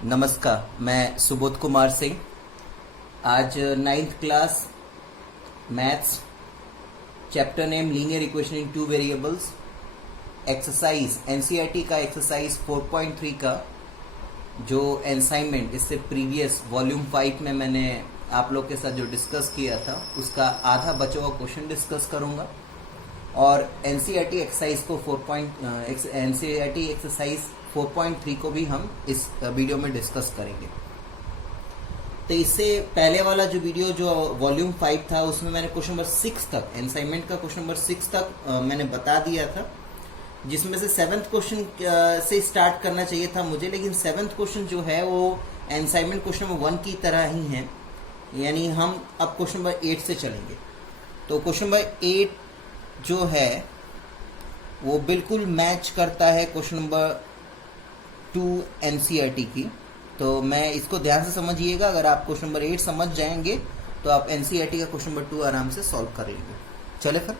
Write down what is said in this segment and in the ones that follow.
नमस्कार, मैं सुबोध कुमार सिंह। आज ninth class maths chapter name linear equation in two variables exercise NCERT का एक्सरसाइज 4.3 का जो असाइनमेंट इससे प्रीवियस वॉल्यूम 5 में मैंने आप लोग के साथ जो डिस्कस किया था उसका आधा बचा हुआ क्वेश्चन डिस्कस करूंगा और एनसीईआरटी एक्सरसाइज को एनसीईआरटी एक्सरसाइज 4.3 को भी हम इस वीडियो में डिस्कस करेंगे। तो इससे पहले वाला जो वीडियो जो वॉल्यूम 5 था उसमें मैंने क्वेश्चन नंबर 6 तक असाइनमेंट का क्वेश्चन नंबर 6 तक मैंने बता दिया था, जिसमें से 7th क्वेश्चन से स्टार्ट करना चाहिए था मुझे, लेकिन 7th क्वेश्चन जो है वो असाइनमेंट क्वेश्चन नंबर 1 की तरह ही है, यानी हम अब क्वेश्चन नंबर 8 से चलेंगे। तो क्वेश्चन नंबर 8 जो है वो बिल्कुल मैच करता है क्वेश्चन नंबर 2 एनसीईआरटी की। तो मैं इसको ध्यान से समझिएगा, अगर आप क्वेश्चन नंबर 8 समझ जाएंगे तो आप एनसीईआरटी का क्वेश्चन नंबर 2 आराम से सॉल्व कर लेंगे। चले फिर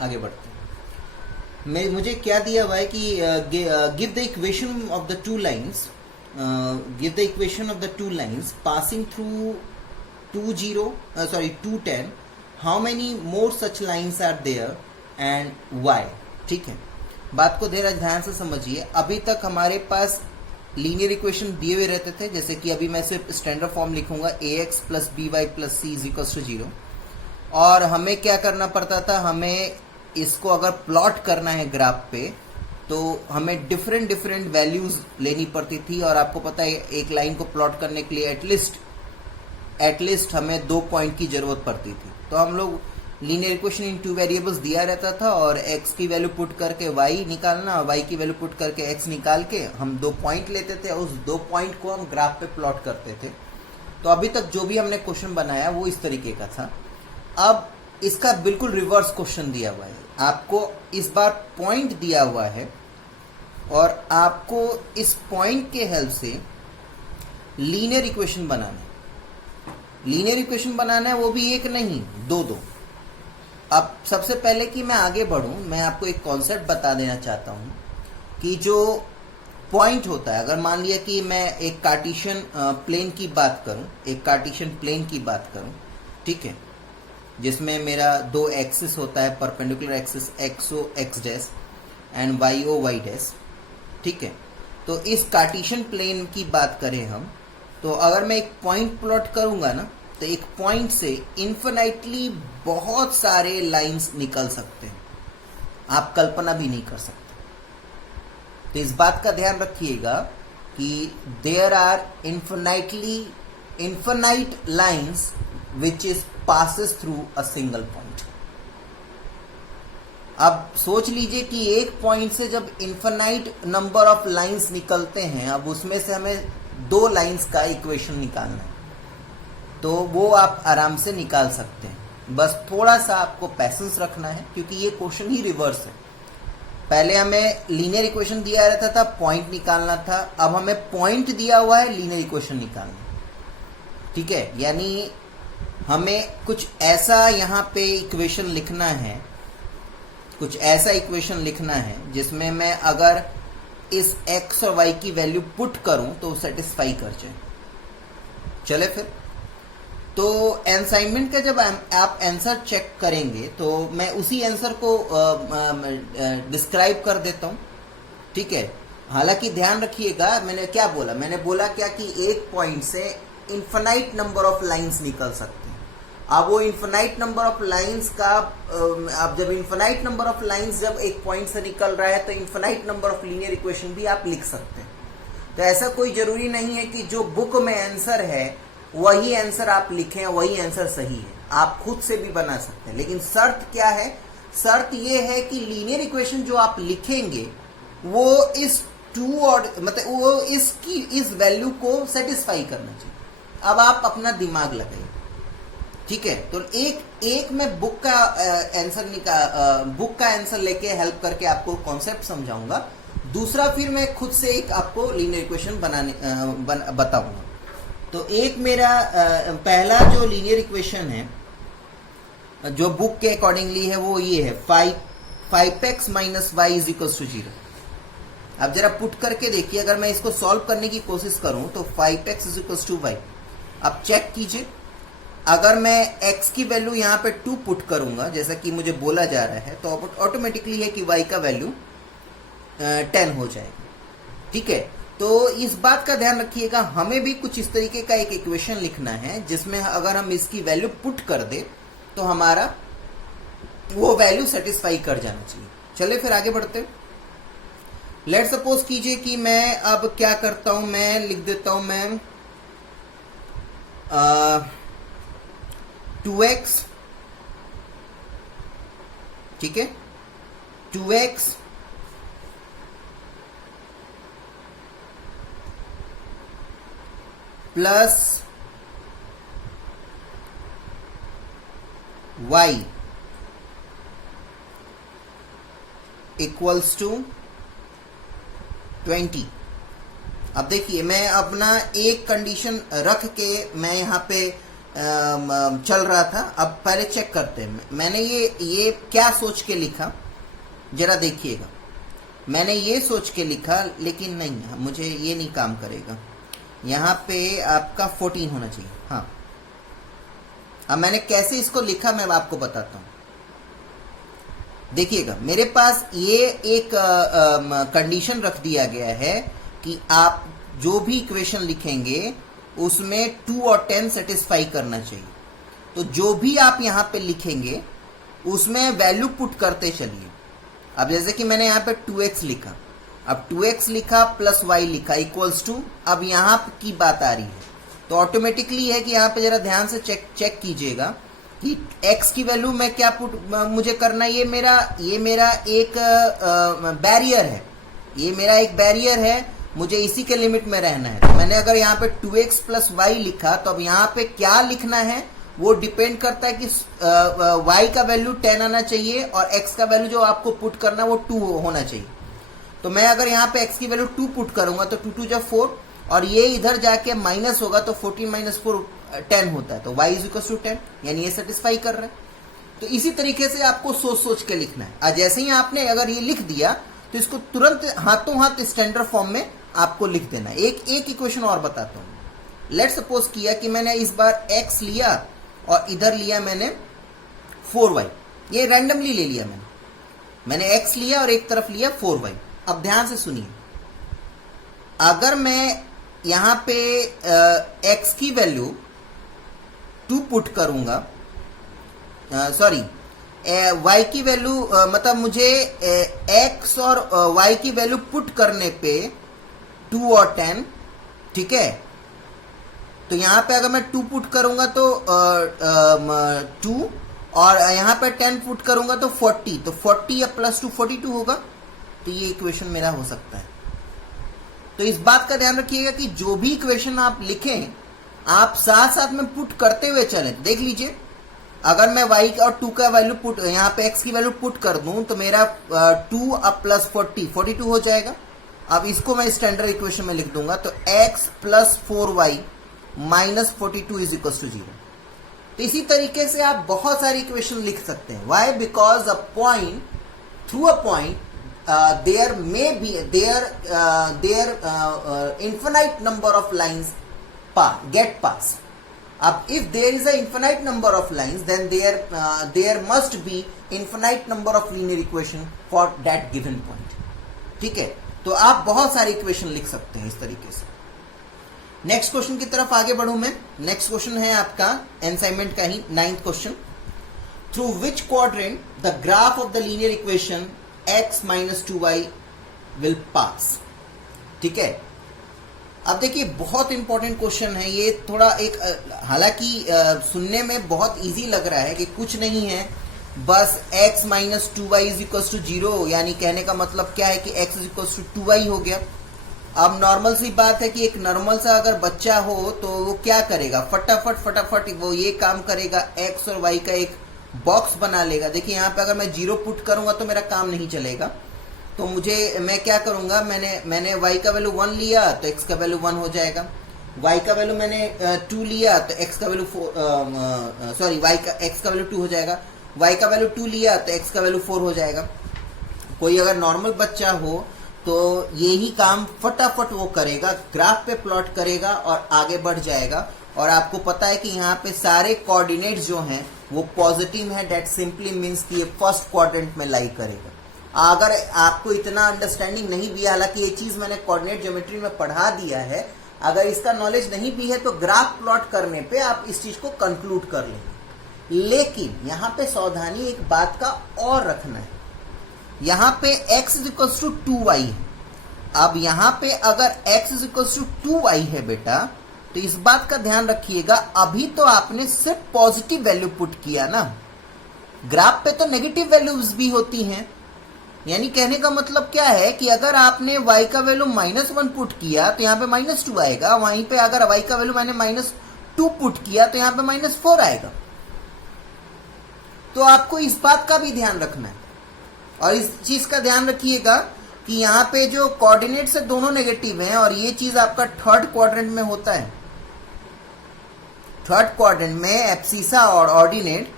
आगे बढ़ते हैं। मुझे क्या दिया हुआ है कि give the equation of the two lines passing through 210, how many more such lines are there and why. ठीक है, बात को ध्यान से समझिए। अभी तक हमारे पास लीनियर इक्वेशन दिए हुए रहते थे, जैसे कि अभी मैं सिर्फ स्टैंडर्ड फॉर्म लिखूंगा ax plus B Y plus C is equal to 0, और हमें क्या करना पड़ता था, हमें इसको अगर प्लॉट करना है ग्राफ पे तो हमें डिफरेंट वैल्यूज लेनी पड़ती थी, और आपको पता है एक लाइन को प्लॉट करने के लिए एटलीस्ट हमें 2 पॉइंट की जरूरत पड़ती थी। तो हम लोग linear equation in two variables दिया रहता था और x की वैल्यू पुट करके y निकालना और y की वैल्यू पुट करके x निकाल के हम 2 पॉइंट लेते थे और उस 2 पॉइंट को हम ग्राफ पे प्लॉट करते थे। तो अभी तक जो भी हमने क्वेश्चन बनाया वो इस तरीके का था। अब इसका बिल्कुल रिवर्स क्वेश्चन दिया हुआ है, आपको इस बार पॉइंट दिया हुआ है और आपको इस पॉइंट के हेल्प से लीनियर इक्वेशन बनाना है, वो भी एक नहीं दो। अब सबसे पहले कि मैं आगे बढ़ूं, मैं आपको एक कॉन्सेप्ट बता देना चाहता हूं कि जो पॉइंट होता है, अगर मान लिया कि मैं एक कार्टेशियन प्लेन की बात करूं, ठीक है, जिसमें मेरा 2 एक्सिस होता है, perpendicular axis X O X dash and Y O Y dash. ठीक है, तो इस कार्टेशियन प्लेन की बात करें हम, तो अगर मैं एक पॉइंट प्लॉट करूंगा ना, तो एक पॉइंट से इन्फिनाइटली बहुत सारे लाइंस निकल सकते हैं, आप कल्पना भी नहीं कर सकते। तो इस बात का ध्यान रखिएगा कि there are infinite lines which is passes through a single point. अब सोच लीजिए कि एक पॉइंट से जब इन्फिनाइट नंबर ऑफ लाइंस निकलते हैं, अब उसमें से हमें 2 लाइंस का इक्वेशन निकालना है, तो वो आप आराम से निकाल सकते हैं। बस थोड़ा सा आपको पैसेंस रखना है, क्योंकि ये क्वेश्चन ही रिवर्स है। पहले हमें लीनियर इक्वेशन दिया रहता था, पॉइंट निकालना था, अब हमें पॉइंट दिया हुआ है, लीनियर इक्वेशन निकालना। ठीक है, यानी हमें कुछ ऐसा यहाँ पे इक्वेशन लिखना है जिसमें मैं अगर इस x और y की वैल्यू पुट करूं तो सेटिस्फाई कर जाए। चले फिर, तो असाइनमेंट का जब आप आंसर चेक करेंगे तो मैं उसी आंसर को डिस्क्राइब कर देता हूं। ठीक है, हालांकि ध्यान रखिएगा, मैंने क्या बोला कि एक पॉइंट से इन्फिनाइट नंबर ऑफ लाइंस निकल सकते हैं। अब वो इन्फिनाइट नंबर ऑफ लाइंस का अब जब इन्फिनाइट नंबर ऑफ लाइंस जब एक पॉइंट से निकल रहा है तो infinite number of linear equation भी आप लिख सकते हैं। तो ऐसा कोई जरूरी नहीं है कि जो बुक में आंसर है वही आंसर आप लिखें, वही आंसर सही है, आप खुद से भी बना सकते हैं। लेकिन शर्त क्या है, शर्त ये है कि लीनियर इक्वेशन जो आप लिखेंगे वो इस 2 और मतलब वो इस वैल्यू को सेटिस्फाई करना चाहिए। अब आप अपना दिमाग लगाइए। ठीक है, तो एक मैं बुक का आंसर लेके हेल्प करके आपको कॉन्सेप्ट समझाऊंगा, दूसरा फिर मैं खुद से एक आपको लीनियर इक्वेशन बताऊंगा। तो एक मेरा पहला जो लीनियर इक्वेशन है जो बुक के अकॉर्डिंगली है वो ये है 5x - y = 0। अब जरा पुट करके देखिए, अगर मैं इसको सॉल्व करने की कोशिश करूं तो 5x = y। अब चेक कीजिए, अगर मैं x की वैल्यू यहाँ पे 2 पुट करूंगा जैसा कि मुझे बोला जा रहा है, तो ऑटोमेटिकली है कि y का वैल्यू 10 हो जाएगा। ठीक है, तो इस बात का ध्यान रखिएगा, हमें भी कुछ इस तरीके का एक इक्वेशन लिखना है जिसमें अगर हम इसकी वैल्यू पुट कर दे तो हमारा वो वैल्यू सेटिस्फाई कर जाना चाहिए। चलिए फिर आगे बढ़ते। लेट सपोज कीजिए कि मैं अब क्या करता हूं, मैं लिख देता हूं मैं 2x, ठीक है, 2x plus y equals to 20। अब देखिए, मैं अपना एक कंडीशन रख के मैं यहाँ पे चल रहा था। अब पहले चेक करते हैं, मैंने ये क्या सोच के लिखा, जरा देखिएगा। मैंने ये सोच के लिखा, लेकिन नहीं, मुझे ये नहीं काम करेगा। यहाँ पे आपका 14 होना चाहिए। हाँ, अब मैंने कैसे इसको लिखा मैं आपको बताता हूँ। देखिएगा, मेरे पास ये एक कंडीशन रख दिया गया है कि आप जो भी इक्वेशन लिखेंगे उसमें 2 और 10 सेटिस्फाई करना चाहिए। तो जो भी आप यहाँ पे लिखेंगे उसमें वैल्यू पुट करते चलिए। अब जैसे कि मैंने यहाँ पे 2x लिखा, अब 2x लिखा प्लस y लिखा इक्वल्स टू, अब यहाँ की बात आ रही है तो ऑटोमेटिकली है कि यहाँ पे जरा ध्यान से चेक कीजिएगा कि x की वैल्यू में क्या पुट मुझे करना है। ये मेरा एक बैरियर है, ये मेरा एक बैरियर है, मुझे इसी के लिमिट में रहना है। तो मैंने अगर यहाँ पे 2x प्लस y लिखा, तो अब यहाँ पे क्या लिखना है वो डिपेंड करता है कि y का वैल्यू 10 आना चाहिए और x का वैल्यू जो आपको पुट करना है वो 2 होना चाहिए। तो मैं अगर यहाँ पे x की वैल्यू 2 पुट करूंगा तो 2 2 4, और ये इधर जाके माइनस होगा तो 14 - 4 10 होता है, तो y = 10, यानी ये सेटिस्फाई कर रहा है। तो इसी तरीके से आपको सोच के लिखना है। और जैसे ही आपने अगर ये लिख दिया तो इसको तुरंत हाथों हाथ स्टैंडर्ड फॉर्म में आपको लिख देना है। एक इक्वेशन और बताता हूं। लेट सपोज किया कि मैंने इस बार x लिया और इधर लिया मैंने 4y, ये रैंडमली ले लिया मैंने x लिया और एक तरफ लिया 4y। अब ध्यान से सुनिए, अगर मैं यहां पे x की वैल्यू 2 पुट करूंगा, सॉरी y की वैल्यू मतलब मुझे x और y की वैल्यू पुट करने पे 2 और 10, ठीक है। तो यहां पे अगर मैं 2 पुट करूंगा तो 2, और यहां पे 10 पुट करूंगा तो 40, तो 40 या प्लस 2 42 होगा। तो ये इक्वेशन मेरा हो सकता है। तो इस बात का ध्यान रखिएगा कि जो भी इक्वेशन आप लिखें आप साथ साथ में पुट करते हुए चलें। देख लीजिए, अगर मैं y और 2 का वैल्यू पुट, यहाँ पे x की वैल्यू पुट कर दूं तो मेरा 2 अब प्लस 40 42 हो जाएगा। अब इसको मैं स्टैंडर्ड इक्वेशन में लिख दूंगा, तो x प्लस 4y माइनस 42 = 0। तो इसी तरीके से आप बहुत सारी इक्वेशन लिख सकते हैं। Why? Because a point, through a point there may be infinite number of lines get pass. अब if there is a infinite number of lines, then there must be infinite number of linear equation for that given point. ठीक है, तो आप बहुत सारी equation लिख सकते हैं इस तरीके से। नेक्स्ट क्वेश्चन की तरफ आगे बढ़ूं मैं। नेक्स्ट क्वेश्चन है आपका असाइनमेंट का ही 9th question. Through which quadrant the graph of the linear equation x - 2y will pass. ठीक है, अब देखिए बहुत इंपॉर्टेंट क्वेश्चन है ये। थोड़ा एक हालांकि सुनने में बहुत इजी लग रहा है कि कुछ नहीं है, बस x - 2y = 0, यानी कहने का मतलब क्या है कि x = 2y हो गया। अब नॉर्मल सी बात है कि एक नॉर्मल सा अगर बच्चा हो तो वो क्या करेगा, फटाफट वो ये काम करेगा, x और y का एक बॉक्स बना लेगा। देखिए यहाँ पे अगर मैं 0 पुट करूंगा तो मेरा काम नहीं चलेगा, तो मैं क्या करूंगा, मैंने y का वैल्यू 1 लिया तो x का वैल्यू 1 हो जाएगा। y का वैल्यू मैंने 2 लिया तो x का वैल्यू x का वैल्यू 2 हो जाएगा। y का वैल्यू 2 लिया तो x का वैल्यू 4 हो जाएगा। कोई अगर नॉर्मल बच्चा हो तो यही काम फटाफट वो करेगा, ग्राफ पे प्लॉट करेगा और आगे बढ़ जाएगा। और आपको पता है कि यहाँ पे सारे कोऑर्डिनेट्स जो हैं वो पॉजिटिव हैं, डेट सिंपली मीन्स कि ये फर्स्ट क्वाड्रेंट में लाई करेगा। अगर आपको इतना अंडरस्टैंडिंग नहीं भी, हालांकि ये चीज मैंने कोऑर्डिनेट ज्योमेट्री में पढ़ा दिया है, अगर इसका नॉलेज नहीं भी है तो ग्राफ प्लॉट करने पे आप इस चीज को कंक्लूड कर लेंगे। लेकिन यहाँ पे सावधानी एक बात का और रखना है, यहाँ पे x is equal to 2y है। अब यहाँ पे अगर x is equal to 2y है बेटा, तो इस बात का ध्यान रखिएगा, अभी तो आपने सिर्फ पॉजिटिव वैल्यू पुट किया ना, ग्राफ पे तो नेगेटिव वैल्यूज भी होती हैं। यानी कहने का मतलब क्या है कि अगर आपने y का वैल्यू -1 पुट किया तो यहाँ पे -2 आएगा, वहीं पे अगर y का वैल्यू मैंने -2 पुट किया तो यहाँ पे -4 आएगा। तो आपको इस बात का भी ध्यान रखना है, और इस चीज का ध्यान रखिएगा कि यहाँ पे जो कोऑर्डिनेट्स है दोनों नेगेटिव हैं, और ये चीज आपका थर्ड क्वाड्रेंट में होता है। थर्ड क्वाड्रेंट में एब्सिसा और ऑर्डिनेट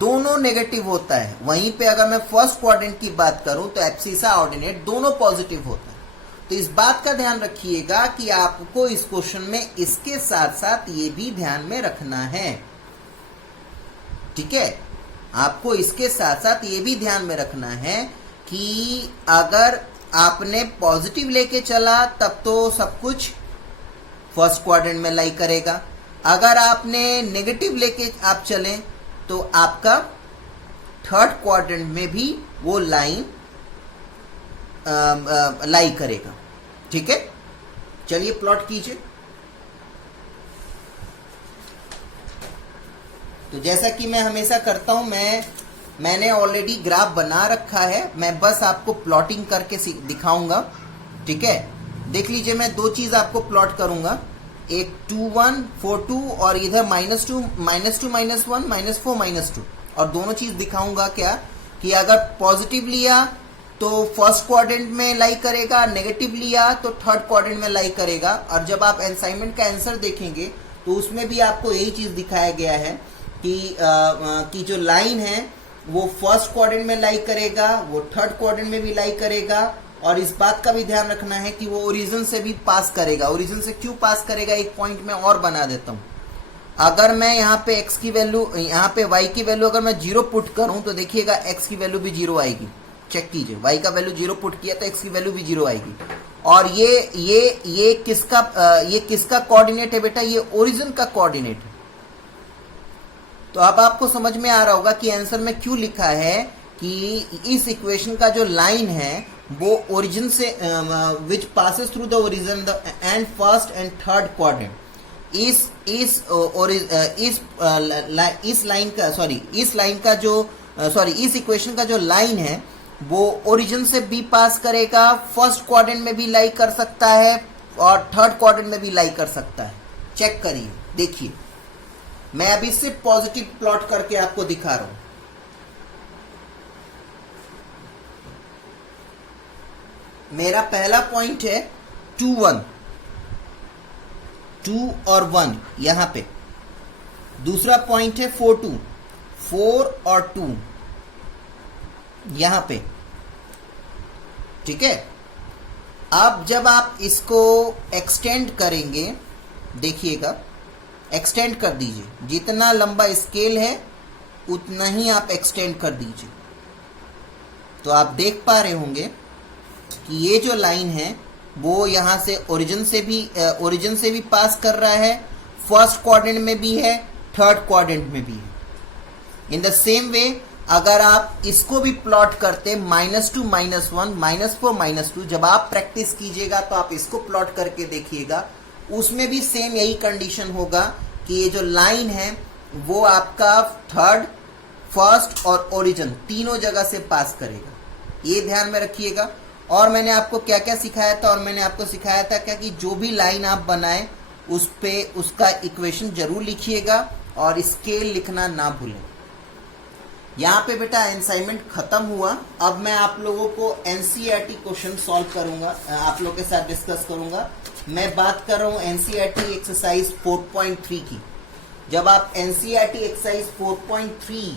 दोनों नेगेटिव होता है। वहीं पे अगर मैं फर्स्ट क्वाड्रेंट की बात करूं तो एब्सिसा ऑर्डिनेट दोनों पॉजिटिव होता है। तो इस बात का ध्यान रखिएगा कि आपको इस क्वेश्चन में इसके साथ साथ ये भी ध्यान में रखना है, ठीक है। आपको इसके साथ साथ ये भी ध्यान में रखना है कि अगर आपने पॉजिटिव लेके चला तब तो सब कुछ फर्स्ट क्वाड्रेंट में लाई करेगा, अगर आपने नेगेटिव लेके आप चलें तो आपका थर्ड क्वाड्रेंट में भी वो लाइन लाई करेगा, ठीक है। चलिए प्लॉट कीजिए। तो जैसा कि मैं हमेशा करता हूं, मैंने ऑलरेडी ग्राफ बना रखा है, मैं बस आपको प्लॉटिंग करके दिखाऊंगा, ठीक है। देख लीजिए, मैं दो चीज आपको प्लॉट करूंगा, एक 2 1 4 2 और इधर -2 -1 -4 -2, और दोनों चीज दिखाऊंगा क्या कि अगर पॉजिटिव लिया तो फर्स्ट क्वाड्रेंट में लाई करेगा, नेगेटिव लिया तो थर्ड क्वाड्रेंट में लाई करेगा। और जब आप असाइनमेंट का आंसर देखेंगे तो उसमें भी आपको यही चीज दिखाया गया है कि जो लाइन है वो फर्स्ट क्वाड्रेंट में लाई करेगा, वो थर्ड क्वाड्रेंट में भी लाई करेगा, और इस बात का भी ध्यान रखना है कि वो ओरिजिन से भी पास करेगा। ओरिजिन से क्यों पास करेगा, एक पॉइंट में और बना देता हूं। अगर मैं यहाँ पे x की वैल्यू, यहाँ पे y की वैल्यू अगर मैं 0 पुट करूं तो देखिएगा x की वैल्यू भी 0 आएगी। चेक कीजिए, y का वैल्यू 0 पुट किया तो x की वैल्यू भी 0 आएगी। और ये किसका कोऑर्डिनेट है बेटा, ये ओरिजिन का कोऑर्डिनेट है। तो अब आपको समझ में आ रहा होगा कि आंसर में क्यों लिखा है कि इस इक्वेशन का जो लाइन है वो ओरिजिन से विच passes through the origin and first and third quadrant, इस इक्वेशन का जो लाइन है वो ओरिजिन से भी पास करेगा, फर्स्ट क्वाड्रेंट में भी लाई कर सकता है और थर्ड क्वाड्रेंट में भी लाई कर सकता है। चेक करिए, देखिए, मैं अभी सिर्फ पॉजिटिव प्लॉट करके आपको दिखा रहा हूं। मेरा पहला पॉइंट है 2 1, 2 और 1 यहां पे। दूसरा पॉइंट है 4 2, 4 और 2 यहां पे, ठीक है। अब जब आप इसको एक्सटेंड करेंगे, देखिएगा, एक्सटेंड कर दीजिए, जितना लंबा स्केल है उतना ही आप एक्सटेंड कर दीजिए। तो आप देख पा रहे होंगे कि ये जो लाइन है वो यहां से ओरिजिन से भी पास कर रहा है, फर्स्ट क्वाड्रेंट में भी है, थर्ड क्वाड्रेंट में भी है। इन द सेम वे अगर आप इसको भी प्लॉट करते -2 -1 -4 -2, जब आप प्रैक्टिस कीजिएगा तो आप इसको प्लॉट करके देखिएगा, उसमें भी सेम यही कंडीशन होगा कि ये जो लाइन है वो आपका थर्ड, फर्स्ट और ओरिजिन तीनों जगह से पास करेगा। ये ध्यान में रखिएगा। और मैंने आपको क्या क्या सिखाया था, और मैंने आपको सिखाया था क्या कि जो भी लाइन आप बनाएं उस पे उसका इक्वेशन जरूर लिखिएगा और स्केल लिखना ना भूलें। यहाँ पे बेटा असाइनमेंट खत्म हुआ। अब मैं आप लोगों को एनसीईआरटी क्वेश्चन सॉल्व करूंगा, आप लोगों के साथ डिस्कस करूंगा। मैं बात कर रहा हूँ एनसीईआरटी एक्सरसाइज 4.3 की। जब आप एनसीईआरटी एक्सरसाइज 4.3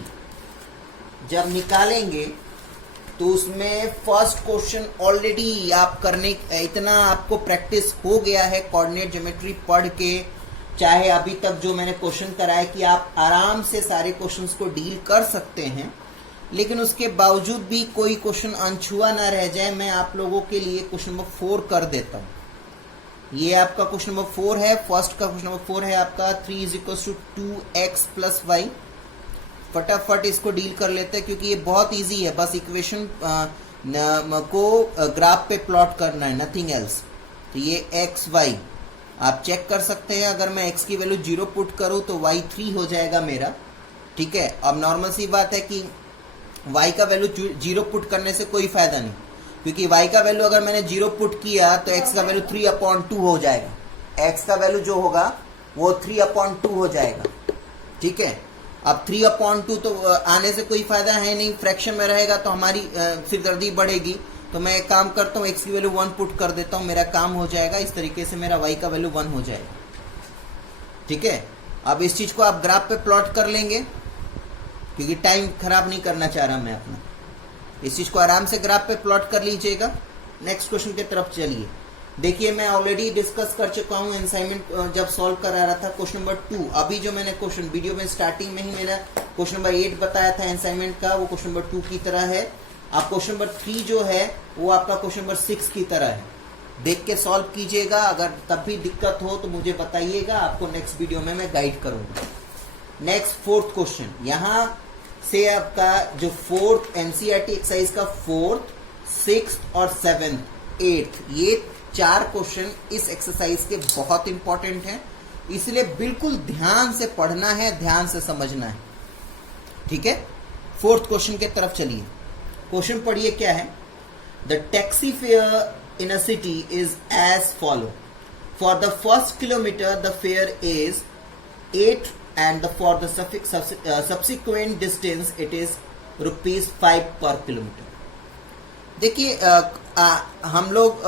जब निकालेंगे तो उसमें फर्स्ट क्वेश्चन ऑलरेडी आप करने इतना आपको प्रैक्टिस हो गया है कोऑर्डिनेट ज्योमेट्री पढ़ के, चाहे अभी तक जो मैंने क्वेश्चन कराया कि आप आराम से सारे क्वेश्चंस को डील कर सकते हैं, लेकिन उसके बावजूद भी कोई क्वेश्चन अनछुआ ना रह जाए, मैं आप लोगों के लिए क्वेश्चन नंबर 4 कर देता हूँ। ये आपका क्वेश्चन नंबर 4 है, फर्स्ट का क्वेश्चन नंबर 4 है आपका 3 = 2x + y। फटाफट इसको डील कर लेते हैं क्योंकि ये बहुत इजी है, बस इक्वेशन को ग्राफ पे प्लॉट करना है, नथिंग एल्स। तो ये x y आप चेक कर सकते हैं, अगर मैं x की वैल्यू 0 पुट करूं तो y 3 हो जाएगा मेरा, ठीक है। अब नॉर्मल सी बात है कि y का वैल्यू 0 पुट करने से कोई फायदा नहीं, क्योंकि y का वैल्यू अगर मैंने 0 पुट किया तो x का वैल्यू 3/2 हो जाएगा। x का वैल्यू जो होगा वो 3/2 हो जाएगा, ठीक है। अब 3/2 तो आने से कोई फायदा है नहीं, फ्रैक्शन में रहेगा तो हमारी सिरदर्दी बढ़ेगी। तो मैं एक काम करता हूँ, x की वैल्यू 1 पुट कर देता हूँ, मेरा काम हो जाएगा। इस तरीके से मेरा y का वैल्यू 1 हो जाएगा, ठीक है। अब इस चीज को आप ग्राफ पे प्लॉट कर लेंगे, क्योंकि टाइम खराब नहीं करना चाह रहा मैं अपना। इस चीज को आराम से ग्राफ पे प्लॉट कर लीजिएगा। नेक्स्ट क्वेश्चन की तरफ चलिए। देखिए, मैं ऑलरेडी डिस्कस कर चुका हूँ असाइनमेंट जब सॉल्व करा रहा था क्वेश्चन नंबर 2। अभी जो मैंने क्वेश्चन वीडियो में स्टार्टिंग में ही मेरा क्वेश्चन नंबर 8 बताया था असाइनमेंट का, वो क्वेश्चन नंबर 2 की तरह है। अब क्वेश्चन नंबर 3 जो है वो आपका क्वेश्चन नंबर 6 की तरह है। देख के सॉल्व कीजिएगा, अगर तब भी दिक्कत हो तो मुझे बताइएगा, आपको नेक्स्ट वीडियो में मैं गाइड करूंगा। नेक्स्ट 4th क्वेश्चन, यहाँ से आपका जो 4th एनसीईआरटी एक्सरसाइज का 4th, 6th और 7th, 8th, ये 4 क्वेश्चन इस एक्सरसाइज के बहुत इंपॉर्टेंट हैं, इसलिए बिल्कुल ध्यान से पढ़ना है, ध्यान से समझना है, ठीक है। 4th क्वेश्चन के तरफ चलिए। क्वेश्चन पढ़िए क्या है। The taxi fare in a city is as follow. For the first kilometre the fare is 8 and for the subsequent distance it is ₹5 per kilometer। देखिए, हम लोग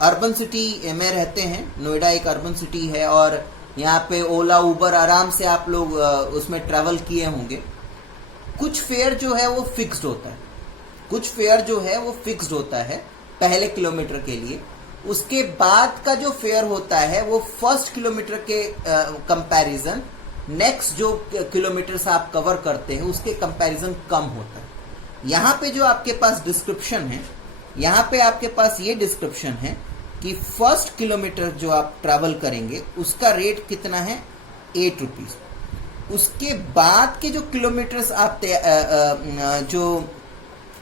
अर्बन सिटी में रहते हैं, नोएडा एक अर्बन सिटी है और यहाँ पे ओला उबर आराम से आप लोग उसमें ट्रैवल किए होंगे। कुछ फेयर जो है वो फिक्स्ड होता है, कुछ फेयर जो है वो फिक्स्ड होता है पहले किलोमीटर के लिए। उसके बाद का जो फेयर होता है वो फर्स्ट किलोमीटर के कंपैरिजन नेक्स्ट जो किलोमीटर्स आप कवर करते हैं उसके कंपैरिजन कम होता है। यहाँ पे जो आपके पास डिस्क्रिप्शन है, यहाँ पे आपके पास ये डिस्क्रिप्शन है कि फर्स्ट किलोमीटर जो आप ट्रैवल करेंगे उसका रेट कितना है, 8 रुपीज। उसके बाद के जो किलोमीटर्स आप जो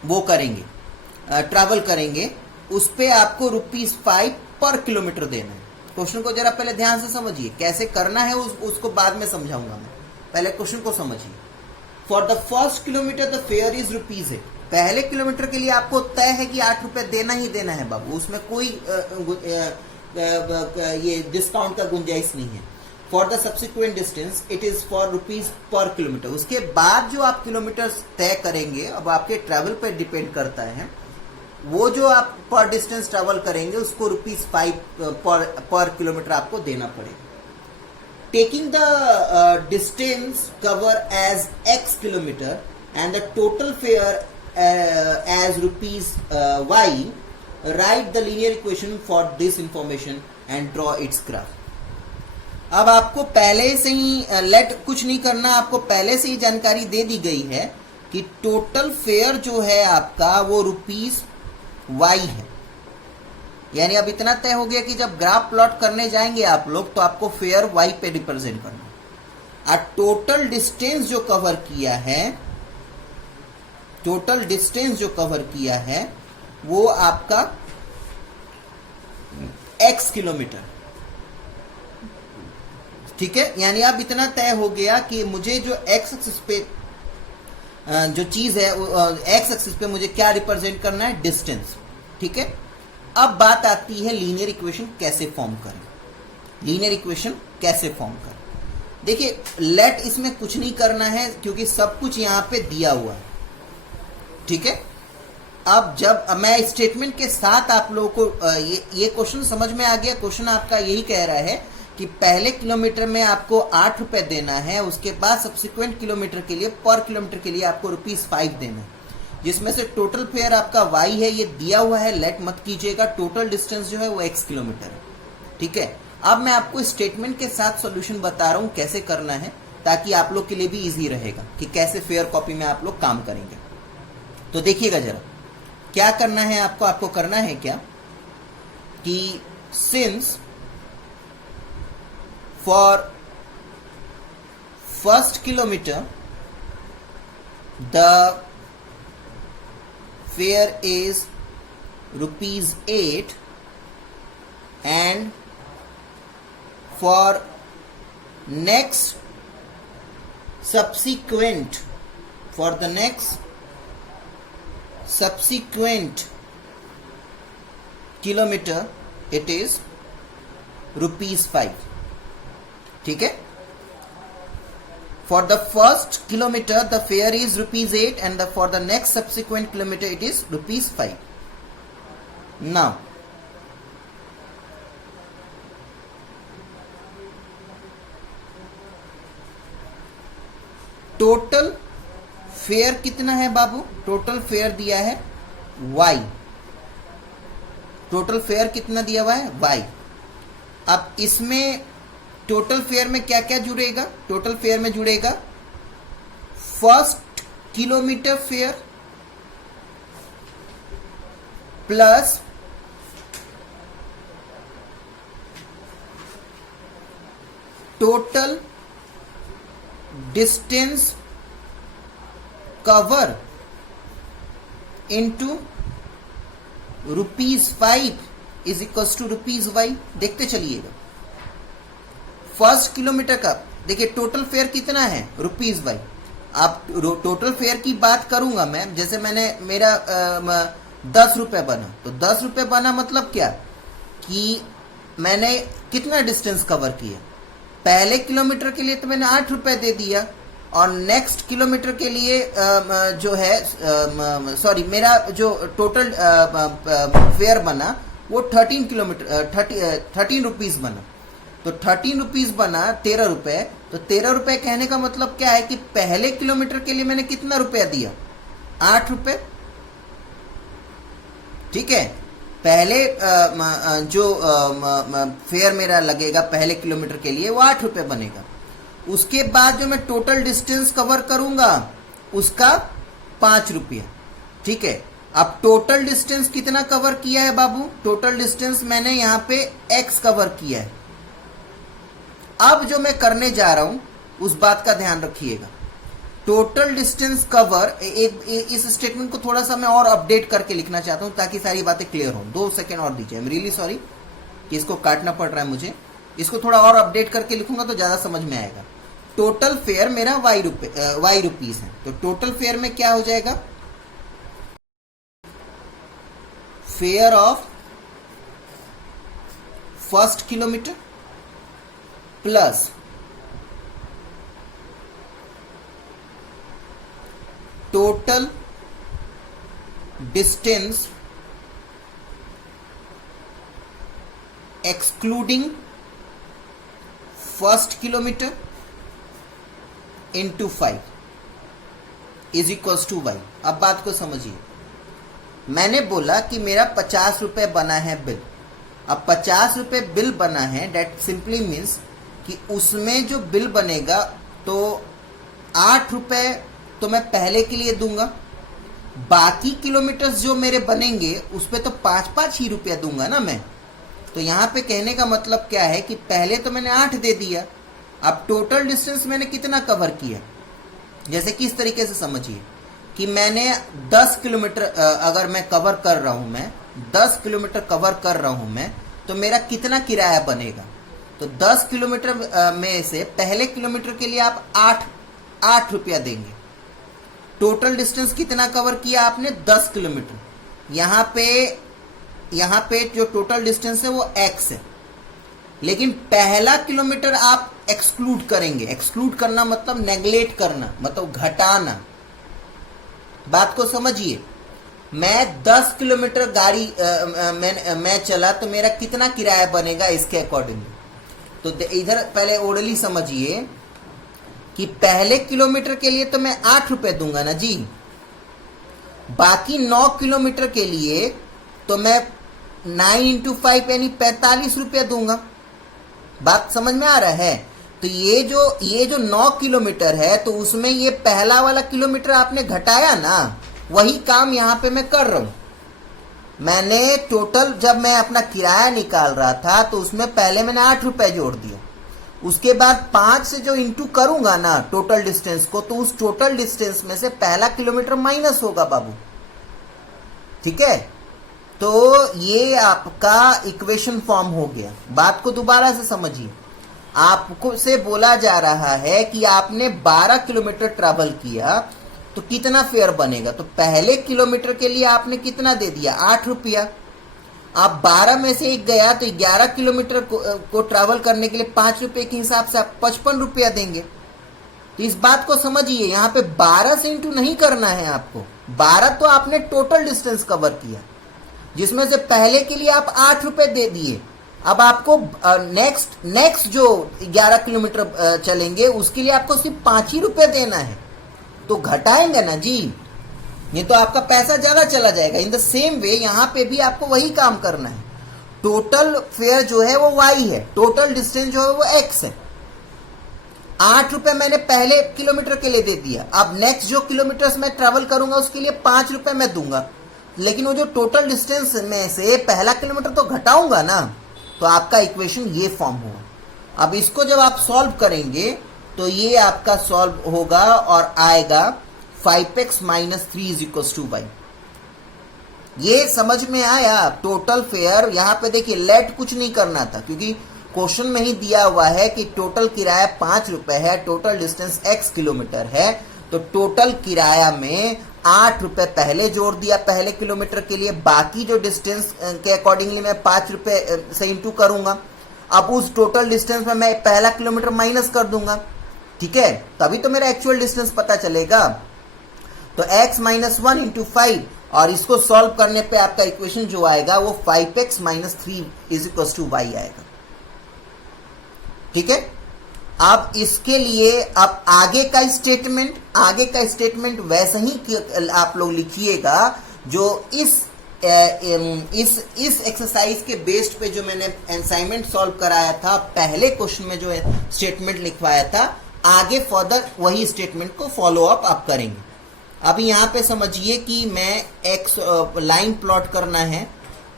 वो करेंगे, ट्रैवल करेंगे, उस पे आपको ₹5 पर किलोमीटर देना है। क्वेश्चन को जरा पहले ध्यान से समझिए, कैसे करना है उसको बाद में समझाऊंगा मैं, पहले क्वेश्चन को समझिए। For the first kilometre the fare is ₹8। पहले किलोमीटर के लिए आपको तय है कि 8 रुपए देना ही देना है बाबू, उसमें कोई ये डिस्काउंट का गुंजाइश नहीं है। For the subsequent distance it is for ₹5 पर किलोमीटर। उसके बाद जो आप किलोमीटर तय करेंगे, अब आपके ट्रैवल पर डिपेंड करता है, वो जो आप पर डिस्टेंस ट्रैवल करेंगे उसको ₹5 पर किलोमीटर आपको देना पड़ेगा। Taking the distance cover as x kilometre and the total fare as ₹y, write the linear equation for this information and draw its graph. अब आपको पहले से ही लेट कुछ नहीं करना, आपको पहले से ही जानकारी दे दी गई है कि टोटल फेयर जो है आपका वो ₹y है। यानी अब इतना तय हो गया कि जब ग्राफ प्लॉट करने जाएंगे आप लोग तो आपको फेयर y पे रिप्रेजेंट करना। और टोटल डिस्टेंस जो कवर किया है, टोटल डिस्टेंस जो कवर किया है वो आपका x किलोमीटर, ठीक है। यानी अब इतना तय हो गया कि मुझे जो x एक्सिस पे जो चीज है, x एक्सिस पे मुझे क्या रिप्रेजेंट करना है, डिस्टेंस, ठीक है। अब बात आती है लीनियर इक्वेशन कैसे फॉर्म करें। लीनियर इक्वेशन कैसे फॉर्म करें, देखिए लेट इसमें कुछ नहीं करना है क्योंकि सब कुछ यहां पे दिया हुआ है, ठीक है। अब जब मैं स्टेटमेंट के साथ आप लोगों को ये क्वेश्चन समझ में आ गया। क्वेश्चन आपका यही कह रहा है कि पहले किलोमीटर में आपको 8 रुपए देना है, उसके बाद सब्सिक्वेंट किलोमीटर के लिए पर किलोमीटर के लिए आपको ₹5 देना है। जिसमें से टोटल फेयर आपका y है, ये दिया हुआ है, लेट मत कीजिएगा। टोटल डिस्टेंस जो है वो x किलोमीटर है, ठीक है। अब मैं आपको स्टेटमेंट के साथ सॉल्यूशन बता रहा हूं कैसे करना है, ताकि आप लोग के लिए भी इजी रहेगा कि कैसे फेयर कॉपी में आप लोग काम करेंगे। तो देखिएगा जरा क्या करना है आपको करना है क्या कि since for first kilometre the fare is ₹8 and for next subsequent kilometer it is ₹5, ठीक है। For the first kilometer the fare is ₹8 and for the next subsequent kilometer it is ₹5. Now total fair कितना है बाबू? Total fair दिया है y। Total fair कितना दिया हुआ है? y। अब इसमें टोटल फेयर में क्या क्या जुड़ेगा? टोटल फेयर में जुड़ेगा first kilometre fare plus total distance cover into ₹5 is equal to ₹y। देखते चलिएगा फर्स्ट किलोमीटर का, देखिए टोटल फेयर कितना है? ₹y। आप टोटल फेयर की बात करूंगा मैं, जैसे मैंने मेरा 10 रुपए बना, तो 10 रुपए बना मतलब क्या कि मैंने कितना डिस्टेंस कवर किया। पहले किलोमीटर के लिए तो मैंने 8 रुपए दे दिया और नेक्स्ट किलोमीटर के लिए जो है सॉरी मेरा जो टोटल फेयर बना वो 13 रुपीज बना। तो 13 रुपीज बना 13 रुपए। तो 13 रुपए कहने का मतलब क्या है कि पहले किलोमीटर के लिए मैंने कितना रुपया दिया? 8 रुपए, ठीक है। पहले जो फेयर मेरा लगेगा पहले किलोमीटर के लिए वो 8 रुपए बनेगा। उसके बाद जो मैं टोटल डिस्टेंस कवर करूंगा उसका 5 रुपया, ठीक है। अब टोटल डिस्टेंस कितना कवर किया है बाबू? टोटल डिस्टेंस मैंने यहां पे x कवर किया है। अब जो मैं करने जा रहा हूं उस बात का ध्यान रखिएगा। टोटल डिस्टेंस कवर इस स्टेटमेंट को थोड़ा सा मैं और अपडेट करके लिखना चाहता हूं ताकि सारी बातें क्लियर हो। 2 सेकेंड और दीजिए। आई एम रियली सॉरी कि इसको काटना पड़ रहा है मुझे। इसको थोड़ा और अपडेट करके लिखूंगा तो ज्यादा समझ में आएगा। टोटल फेयर मेरा y रुपीस है, तो टोटल फेयर में क्या हो जाएगा? Fare of first kilometre plus total distance excluding first kilometre into 5 is equal to y। अब बात को समझिए। मैंने बोला कि मेरा 50 रुपए बना है बिल। अब 50 रुपए बिल बना है, डेट सिंपली मीन्स कि उसमें जो बिल बनेगा तो 8 रुपए तो मैं पहले के लिए दूंगा, बाकी किलोमीटर्स जो मेरे बनेंगे उस पे तो 5-5 ही रुपया दूंगा ना मैं। तो यहां पे कहने का मतलब क्या है कि पहले तो मैंने 8 दे दिया, अब टोटल डिस्टेंस मैंने कितना कवर किया। जैसे कि इस तरीके से समझिए कि मैंने 10 किलोमीटर अगर मैं कवर कर रहा हूं, मैं 10 किलोमीटर कवर कर रहा हूं मैं, तो मेरा कितना किराया बनेगा? तो 10 किलोमीटर में से पहले किलोमीटर के लिए आप 8 रुपया देंगे। टोटल डिस्टेंस कितना कवर किया आपने? 10 किलोमीटर। यहां पे जो टोटल डिस्टेंस है वो x है, लेकिन पहला किलोमीटर आप एक्सक्लूड करेंगे। एक्सक्लूड करना मतलब नेग्लेक्ट करना, मतलब घटाना। बात को समझिए। मैं 10 किलोमीटर गाड़ी मैं चला तो मेरा कितना किराया बनेगा इसके अकॉर्डिंग। तो इधर पहले ओरली समझिए कि पहले किलोमीटर के लिए तो मैं 8 रुपए दूंगा ना जी। बाकी 9 किलोमीटर के लिए तो मैं 9 इंटू 5 यानी 45 रुपया दूंगा। बात समझ में आ रहा है? तो ये जो 9 किलोमीटर है तो उसमें ये पहला वाला किलोमीटर आपने घटाया ना, वही काम यहां पे मैं कर रहा हूं। मैंने टोटल जब मैं अपना किराया निकाल रहा था तो उसमें पहले मैंने 8 रुपए जोड़ दिया, उसके बाद 5 से जो इंटू करूंगा ना टोटल डिस्टेंस को, तो उस टोटल डिस्टेंस में से पहला किलोमीटर माइनस होगा बाबू। ठीक है, तो ये आपका इक्वेशन फॉर्म हो गया। बात को दोबारा से समझिए, आपको से बोला जा रहा है कि आपने 12 किलोमीटर ट्रैवल किया तो कितना फेयर बनेगा। तो पहले किलोमीटर के लिए आपने कितना दे दिया, 8 रुपया। आप 12 में से एक गया तो 11 किलोमीटर को ट्रैवल करने के लिए 5 रुपए के हिसाब से आप 55 रुपया देंगे। तो इस बात को समझिए, यहां पे 12 से इंटू नहीं करना है आपको। 12 तो आपने टोटल डिस्टेंस कवर किया, जिसमें से पहले के लिए आप 8 रुपए दे दिए। अब आपको नेक्स्ट जो 11 किलोमीटर चलेंगे उसके लिए आपको सिर्फ 5 ही रुपए देना है। तो घटाएंगे ना जी, ये तो आपका पैसा ज्यादा चला जाएगा। इन द सेम वे यहां पे भी आपको वही काम करना है। टोटल फेयर जो है वो y है, टोटल डिस्टेंस जो है वो x है। 8 रुपए मैंने पहले किलोमीटर के लिए दे दिया। अब नेक्स्ट जो किलोमीटर्स मैं ट्रेवल करूंगा उसके लिए 5 रुपए मैं दूंगा, लेकिन वो जो टोटल डिस्टेंस में से पहला किलोमीटर तो घटाऊंगा ना, तो आपका इक्वेशन ये फॉर्म होगा। अब इसको जब आप सॉल्व करेंगे तो ये आपका सॉल्व होगा और आएगा 5x - 3 = y। ये समझ में आया? टोटल फेयर यहां पे देखिए, लेट कुछ नहीं करना था क्योंकि क्वेश्चन में ही दिया हुआ है कि टोटल किराया 5 रुपए है, टोटल डिस्टेंस x किलोमीटर है। तो टोटल किराया में 8 रुपए पहले जोड़ दिया पहले किलोमीटर के लिए, बाकी जो डिस्टेंस के अकॉर्डिंगली मैं 5 रुपए से इंटू करूंगा। अब उस टोटल डिस्टेंस में मैं पहला किलोमीटर माइनस कर दूंगा। ठीक है, तभी तो मेरा एक्चुअल डिस्टेंस पता चलेगा। तो x - 1 इंटू 5, और इसको सॉल्व करने पे आपका इक्वेशन जो आएगा वो 5x - 3 = y आएगा। ठीक है, अब इसके लिए अब आगे का स्टेटमेंट वैसा ही आप लोग लिखिएगा जो इस एक्सरसाइज के बेस्ड पे जो मैंने असाइनमेंट सॉल्व कराया था, पहले क्वेश्चन में जो स्टेटमेंट लिखवाया था, आगे फर्दर वही स्टेटमेंट को फॉलो अप आप करेंगे। अभी यहाँ पे समझिए कि मैं x लाइन प्लॉट करना है,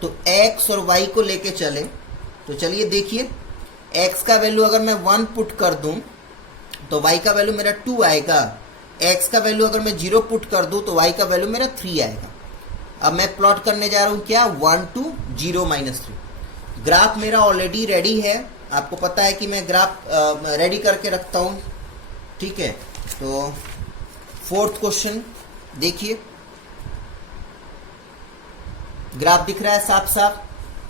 तो x और y को लेके चले। तो चलिए देखिए, x का वैल्यू अगर मैं 1 पुट कर दूं तो y का वैल्यू मेरा 2 आएगा। x का वैल्यू अगर मैं 0 पुट कर दूं तो y का वैल्यू मेरा 3 आएगा। अब मैं प्लॉट करने जा रहा हूं क्या, 1 2 0 -3। ग्राफ मेरा ऑलरेडी रेडी है, आपको पता है कि मैं ग्राफ रेडी करके रखता हूं। ठीक है, तो 4th क्वेश्चन देखिए, ग्राफ दिख रहा है साफ साफ।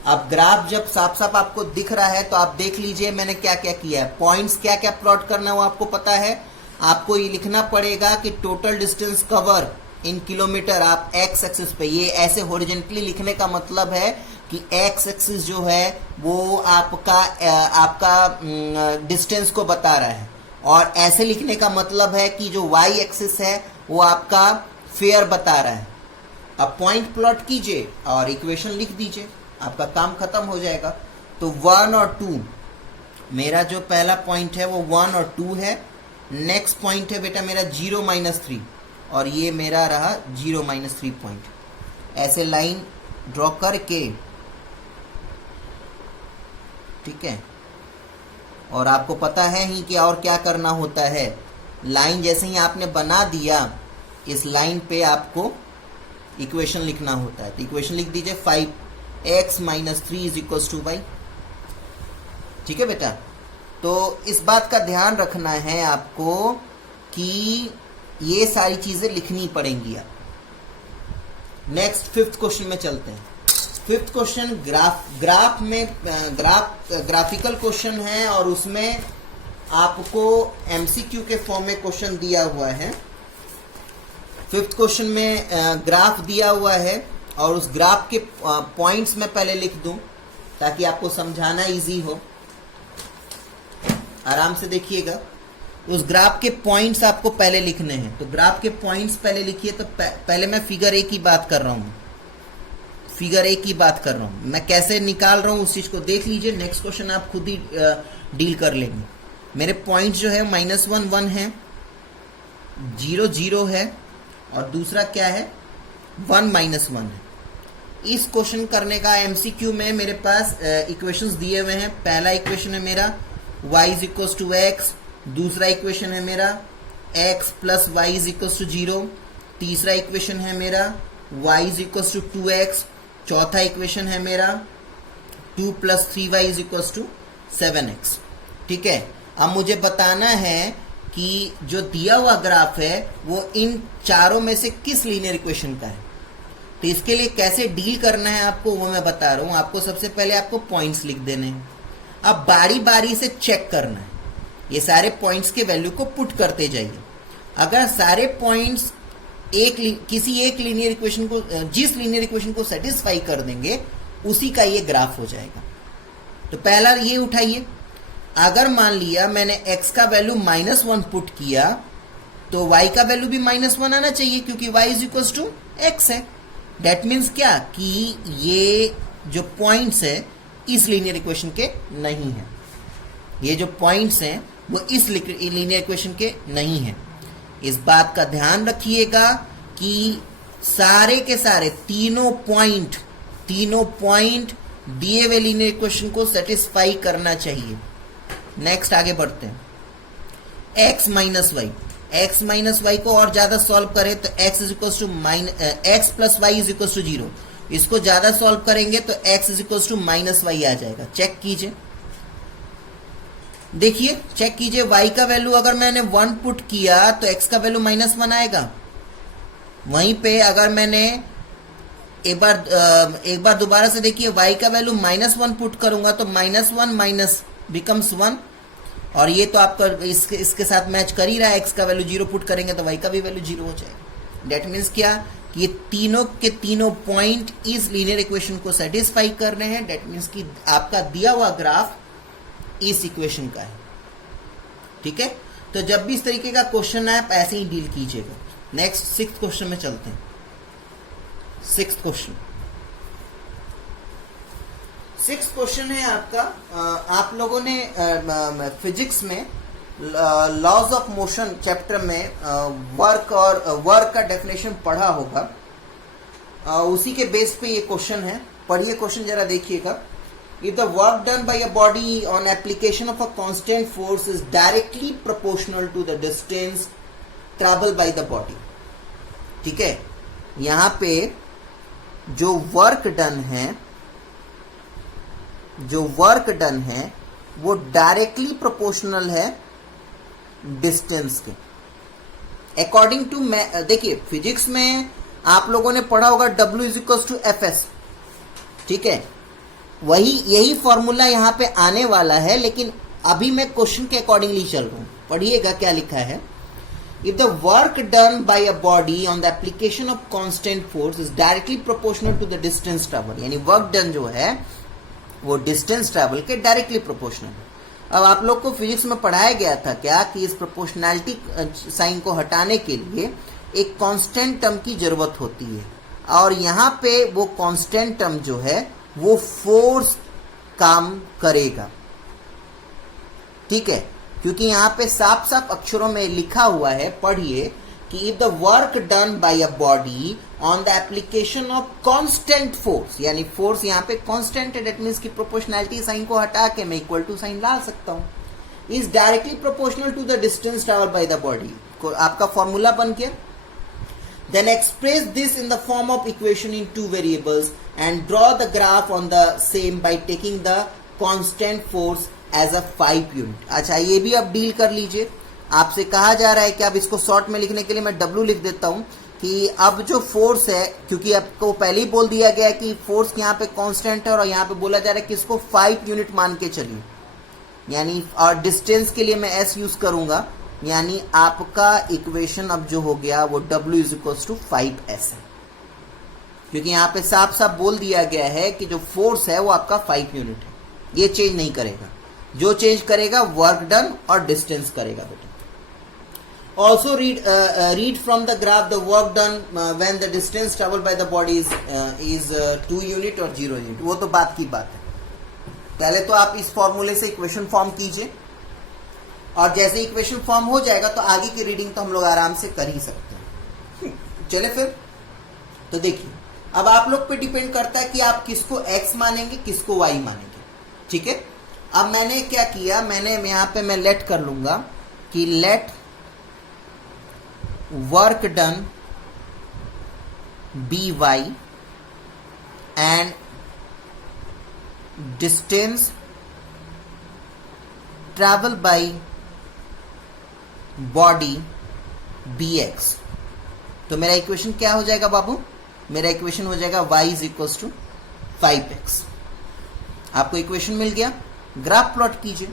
अब ग्राफ जब साफ साफ आपको दिख रहा है तो आप देख लीजिए मैंने क्या क्या किया है। पॉइंट्स क्या क्या प्लॉट करना है वो आपको पता है। आपको ये लिखना पड़ेगा कि total distance cover in kilometre, आप एक्स एक्सिस पे, ये ऐसे हॉरिजॉन्टली लिखने का मतलब है कि एक्स एक्सिस जो है वो आपका डिस्टेंस को बता रहा है, और ऐसे लिखने का मतलब है कि जो वाई एक्सिस है वो आपका फेयर बता रहा है। अब पॉइंट प्लॉट कीजिए और इक्वेशन लिख दीजिए, आपका काम खत्म हो जाएगा। तो 1 और 2, मेरा जो पहला पॉइंट है वो 1 और 2 है। नेक्स्ट पॉइंट है बेटा मेरा 0 -3, और ये मेरा रहा 0 -3 पॉइंट। ऐसे लाइन ड्रॉ करके, ठीक है, और आपको पता है ही कि और क्या करना होता है। लाइन जैसे ही आपने बना दिया, इस लाइन पे आपको इक्वेशन लिखना होता है। तो इक्वेशन लिख दीजिए 5x - 3 = y। ठीक है बेटा, तो इस बात का ध्यान रखना है आपको कि ये सारी चीजें लिखनी पड़ेंगी। आप नेक्स्ट 5th क्वेश्चन में चलते हैं। 5th क्वेश्चन ग्राफिकल क्वेश्चन है, और उसमें आपको एमसीक्यू के फॉर्म में क्वेश्चन दिया हुआ है। 5th क्वेश्चन में ग्राफ दिया हुआ है, और उस ग्राफ के पॉइंट्स में पहले लिख दूं ताकि आपको समझाना इजी हो। आराम से देखिएगा। उस ग्राफ के पॉइंट्स आपको पहले लिखने हैं। तो ग्राफ के पॉइंट्स पहले लिखिए। तो पहले मैं फिगर ए की बात कर रहा हूँ, फिगर ए की बात कर रहा हूँ। मैं कैसे निकाल रहा हूँ उस चीज को देख लीजिए। नेक्स्ट क्वेश्चन आप खुद ही डील कर लेंगे। मेरे पॉइंट जो है -1 1 है, 0 0 है, और दूसरा क्या है 1 -1 है। इस क्वेश्चन करने का एमसीक्यू में मेरे पास इक्वेशंस दिए हुए हैं। पहला इक्वेशन है मेरा y = x, दूसरा इक्वेशन है मेरा x + y = 0, तीसरा इक्वेशन है मेरा y = 2x, चौथा इक्वेशन है मेरा 2 + 3y = 7x। ठीक है, अब मुझे बताना है कि जो दिया हुआ ग्राफ है वो इन चारों में से किस लीनियर इक्वेशन का है। तो इसके लिए कैसे डील करना है आपको वो मैं बता रहा हूं। आपको सबसे पहले आपको पॉइंट्स लिख देने हैं। अब बारी बारी से चेक करना है, ये सारे पॉइंट्स के वैल्यू को पुट करते जाइए। अगर सारे पॉइंट्स किसी एक लीनियर इक्वेशन को, जिस लीनियर इक्वेशन को सेटिस्फाई कर देंगे उसी का ये ग्राफ हो जाएगा। तो पहला ये उठाइए, अगर मान लिया मैंने x का वैल्यू -1 पुट किया तो y का वैल्यू भी -1 आना चाहिए, क्योंकि y = x है। डेट मीन्स क्या कि ये जो पॉइंट्स है इस लीनियर इक्वेशन के नहीं है। ये जो पॉइंट्स हैं वो इस लीनियर इक्वेशन के नहीं है। इस बात का ध्यान रखिएगा कि सारे के सारे तीनों पॉइंट दिए हुए लीनियर इक्वेशन को सेटिस्फाई करना चाहिए। नेक्स्ट आगे बढ़ते हैं। x - y को और ज्यादा सॉल्व करें तो x + y = 0। इसको ज्यादा सॉल्व करेंगे तो x = -y आ जाएगा। चेक कीजिए, देखिए चेक कीजिए। y का वैल्यू अगर मैंने 1 पुट किया तो x का वैल्यू -1 आएगा। वहीं पे अगर मैंने एक बार दोबारा से देखिए, y का वैल्यू -1 पुट करूंगा तो -1 - बिकम्स 1, और ये तो आपका इसके साथ मैच कर ही रहा है। x का वैल्यू 0 पुट करेंगे तो y का भी वैल्यू 0 हो जाएगा। डेट मीन्स क्या कि ये तीनों के तीनों पॉइंट इस लीनियर इक्वेशन को सेटिस्फाई कर रहे हैं। डेट मीन्स कि आपका दिया हुआ ग्राफ इस इक्वेशन का है। ठीक है, तो जब भी इस तरीके का क्वेश्चन आए आप ऐसे ही डील कीजिएगा। नेक्स्ट 6th क्वेश्चन में चलते हैं। 6th क्वेश्चन है आपका, आप लोगों ने फिजिक्स में लॉज ऑफ मोशन चैप्टर में वर्क का डेफिनेशन पढ़ा होगा। उसी के बेस पे ये क्वेश्चन है। पढ़िए क्वेश्चन जरा देखिएगा। If the work done by a body on application of a constant force is directly proportional to the distance traveled by the body। ठीक है, यहां पे जो वर्क डन है वो डायरेक्टली प्रोपोर्शनल है डिस्टेंस के अकॉर्डिंग टू। देखिए फिजिक्स में आप लोगों ने पढ़ा होगा W = Fs। ठीक है, यही फॉर्मूला यहां पे आने वाला है, लेकिन अभी मैं क्वेश्चन के अकॉर्डिंगली चल रहा हूं। पढ़िएगा क्या लिखा है। If the work done by a body on the application of constant force is directly proportional to the distance travel, यानी वर्क डन जो है वो डिस्टेंस ट्रैवल के डायरेक्टली प्रोपोर्शनल है। अब आप लोग को फिजिक्स में पढ़ाया गया था क्या कि इस प्रोपोर्शनैलिटी साइन को हटाने के लिए एक कांस्टेंट टर्म की जरूरत होती है, और यहां पे वो कांस्टेंट टर्म जो है वो फोर्स काम करेगा। ठीक है, क्योंकि यहां पे साफ साफ अक्षरों में लिखा हुआ है, पढ़िए कि if the work done by a body on the application of constant force, यानी फोर्स यहां पे कांस्टेंट है, दैट मींस की प्रोपोर्शनैलिटी साइन को हटा के मैं इक्वल टू साइन ला सकता हूं, is directly proportional to the distance travelled by the body. आपका फॉर्मूला बन गया। Then express this in the form of equation in two variables and draw the graph on the same by taking the constant force as a 5 unit। अच्छा, ये भी आप deal कर लीजिए। आपसे कहा जा रहा है कि अब इसको शॉर्ट में लिखने के लिए मैं W लिख देता हूं कि अब जो फोर्स है, क्योंकि आपको पहले ही बोल दिया गया कि फोर्स यहाँ पे कांस्टेंट है और यहाँ पे बोला जा रहा है कि इसको 5 यूनिट मान के चलिए, यानी और डिस्टेंस के लिए मैं S यूज करूंगा, यानी आपका इक्वेशन अब जो हो गया वो W = 5S है, क्योंकि यहां पे साफ साफ बोल दिया गया है कि जो फोर्स है वो आपका 5 यूनिट है। ये चेंज नहीं करेगा, जो चेंज करेगा वर्क डन और डिस्टेंस करेगा बेटा। Also read from the graph the work done when the distance travel by the body is 2 unit और 0 यूनिट। वो तो बात की बात है। पहले तो आप इस फॉर्मूले से इक्वेशन फॉर्म कीजिए, और जैसे इक्वेशन फॉर्म हो जाएगा तो आगे की रीडिंग तो हम लोग आराम से कर ही सकते हैं। चले फिर, तो देखिए अब आप लोग पे डिपेंड करता है कि आप किसको x मानेंगे, किसको y मानेंगे। ठीक है, अब मैंने क्या किया, मैंने यहां पे मैं लेट कर लूंगा कि let work done be y and distance travel by body bx। तो मेरा इक्वेशन क्या हो जाएगा बाबू, मेरा इक्वेशन हो जाएगा y is equal to 5x। आपको इक्वेशन मिल गया। ग्राफ प्लॉट कीजिए।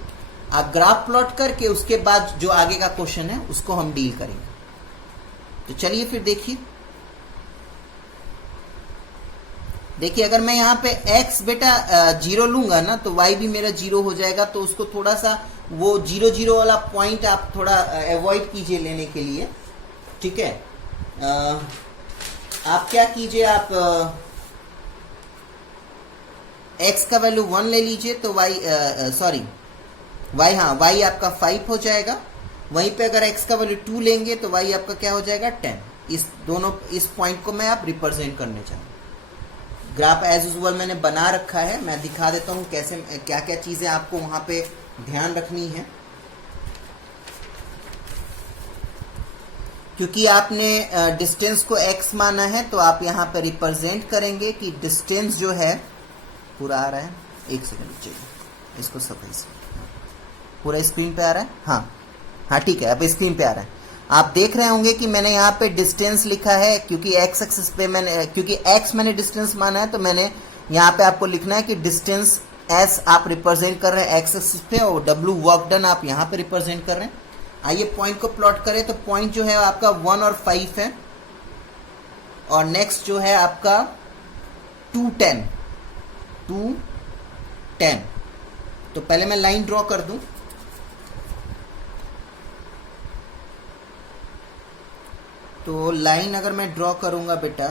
आप ग्राफ प्लॉट करके उसके बाद जो आगे का क्वेश्चन है उसको हम डील करेंगे। तो चलिए फिर देखिए, अगर मैं यहां पे x बेटा 0 लूंगा ना तो y भी मेरा 0 हो जाएगा। तो उसको थोड़ा सा वो 0 0 वाला पॉइंट आप थोड़ा अवॉइड कीजिए लेने के लिए। ठीक है, आप क्या कीजिए, आप x का वैल्यू 1 ले लीजिए तो y y आपका 5 हो जाएगा। वहीं पे अगर x का वैल्यू 2 लेंगे तो y आपका क्या हो जाएगा 10। इस पॉइंट को मैं आप रिप्रेजेंट करने चाहूँ। ग्राफ एज यूजुअल मैंने बना रखा है, मैं दिखा देता हूँ कैसे क्या क्या चीजें आपको वहां पे ध्यान रखनी है। क्योंकि आपने डिस्टेंस को x माना है तो आप यहाँ पे रिप्रेजेंट करेंगे कि डिस्टेंस जो है पूरा आ रहा है। एक सेकंड चाहिए इसको सफाई से, पूरा स्क्रीन पे आ रहा है। हाँ ठीक है, अब स्क्रीन पे आ रहा है। आप देख रहे होंगे कि मैंने यहाँ पे डिस्टेंस लिखा है क्योंकि x एक्सिस पे क्योंकि x मैंने डिस्टेंस माना है तो मैंने यहाँ पे आपको लिखना है कि डिस्टेंस s आप रिप्रेजेंट कर रहे हैं x एक्सिस पे और w वर्क डन आप यहाँ पे रिप्रेजेंट कर रहे हैं। आइए पॉइंट को प्लॉट करें। तो पॉइंट जो है आपका 1 और 5 है, और नेक्स्ट जो है आपका 2 10। तो पहले मैं लाइन ड्रॉ कर दूं। तो लाइन अगर मैं ड्रॉ करूंगा बेटा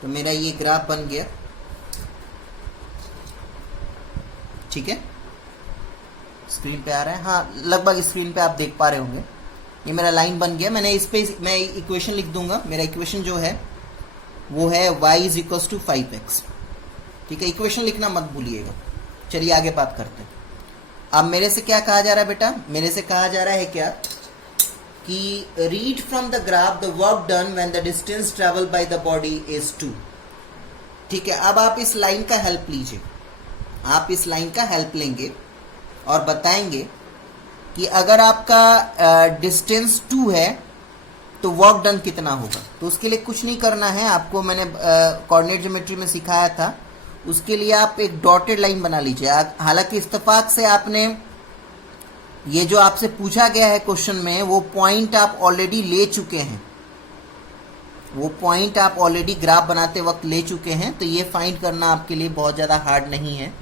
तो मेरा ये ग्राफ बन गया। ठीक है, स्क्रीन पे आ रहा है। हाँ, लगभग स्क्रीन पे आप देख पा रहे होंगे। ये मेरा लाइन बन गया। मैंने इस पे मैं इक्वेशन लिख दूंगा। मेरा इक्वेशन जो है वो है y is equal to 5x। ठीक है, इक्वेशन लिखना मत भूलिएगा। चलिए आगे बात करते हैं। अब मेरे से क्या कहा जा रहा है बेटा, मेरे से कहा जा रहा है क्या कि read from the graph the work done when the distance travel by the body is 2। ठीक है, अब आप इस लाइन का हेल्प लीजिए। आप इस लाइन का हेल्प लेंगे और बताएंगे कि अगर आपका डिस्टेंस 2 है तो वर्क डन कितना होगा। तो उसके लिए कुछ नहीं करना है आपको, मैंने कोऑर्डिनेट ज्योमेट्री में सिखाया था। उसके लिए आप एक डॉटेड लाइन बना लीजिए। हालांकि इत्तेफाक से आपने ये जो आपसे पूछा गया है क्वेश्चन में वो पॉइंट आप ऑलरेडी ले चुके हैं, वो पॉइंट आप ऑलरेडी ग्राफ बनाते वक्त ले चुके हैं। तो ये फाइंड करना आपके लिए बहुत ज़्यादा हार्ड नहीं है।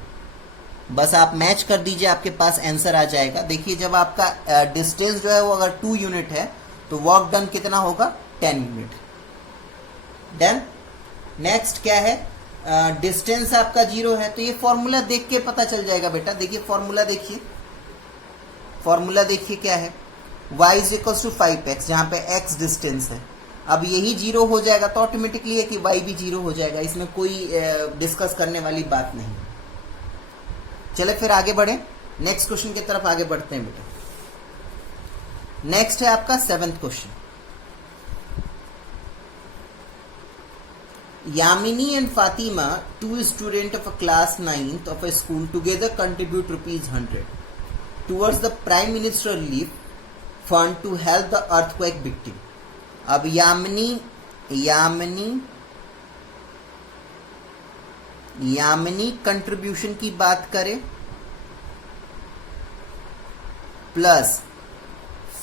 बस आप मैच कर दीजिए, आपके पास आंसर आ जाएगा। देखिए जब आपका डिस्टेंस जो है वो अगर 2 यूनिट है तो वर्क डन कितना होगा 10 यूनिट। डन। नेक्स्ट क्या है, डिस्टेंस आपका 0 है तो ये फॉर्मूला देख के पता चल जाएगा बेटा। देखिए फॉर्मूला देखिए, फॉर्मूला देखिए क्या है, y is equal to 5x जहां पे x डिस्टेंस है। अब यही 0 हो जाएगा तो ऑटोमेटिकली है कि y भी 0 हो जाएगा। इसमें कोई डिस्कस करने वाली बात नहीं। चले फिर आगे बढ़े, नेक्स्ट क्वेश्चन की तरफ आगे बढ़ते हैं बेटा। नेक्स्ट है आपका 7th question. Yamini and Fatima, 2 students of a class 9th of a school, together contribute ₹100 towards the Prime Minister Relief Fund to help the earthquake victim. अब यामिनी कंट्रीब्यूशन की बात करें प्लस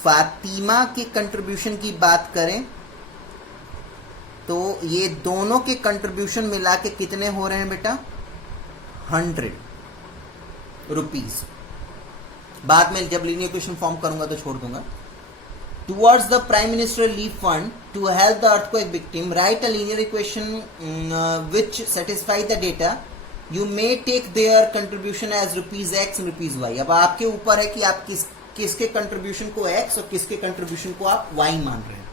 फातिमा के कंट्रीब्यूशन की बात करें तो ये दोनों के कंट्रीब्यूशन मिला के कितने हो रहे हैं बेटा 100 रुपीज। बाद में जब लीनियर इक्वेशन फॉर्म करूंगा तो छोड़ दूंगा। Towards the prime minister relief fund to help the earthquake victim write a linear equation which satisfy the data you may take their contribution as ₹X and ₹Y। अब आपके ऊपर है कि आप किसके कंट्रीब्यूशन को X और किसके कंट्रीब्यूशन को आप Y मान रहे हैं।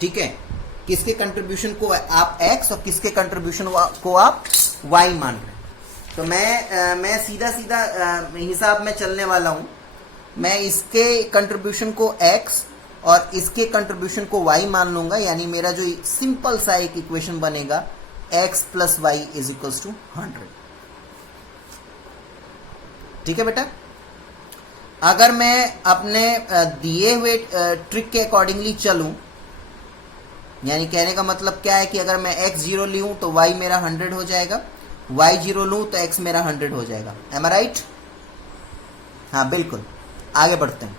ठीक है, किसके कंट्रीब्यूशन को आप X और किसके कंट्रीब्यूशन को आप Y मान रहे हैं। तो मैं सीधा सीधा हिसाब में चलने वाला हूं। मैं इसके कंट्रीब्यूशन को X और इसके कंट्रीब्यूशन को Y मान लूंगा, यानी मेरा जो सिंपल सा एक इक्वेशन बनेगा X + Y = 100। ठीक है बेटा, अगर मैं अपने दिए हुए ट्रिक के अकॉर्डिंगली चलूं, यानी कहने का मतलब क्या है कि अगर मैं X 0 लूं तो Y मेरा 100 हो जाएगा, Y 0 लूं तो X मेरा 100 हो जाएगा। एम आई राइट? हाँ बिल्कुल, आगे बढ़ते हैं।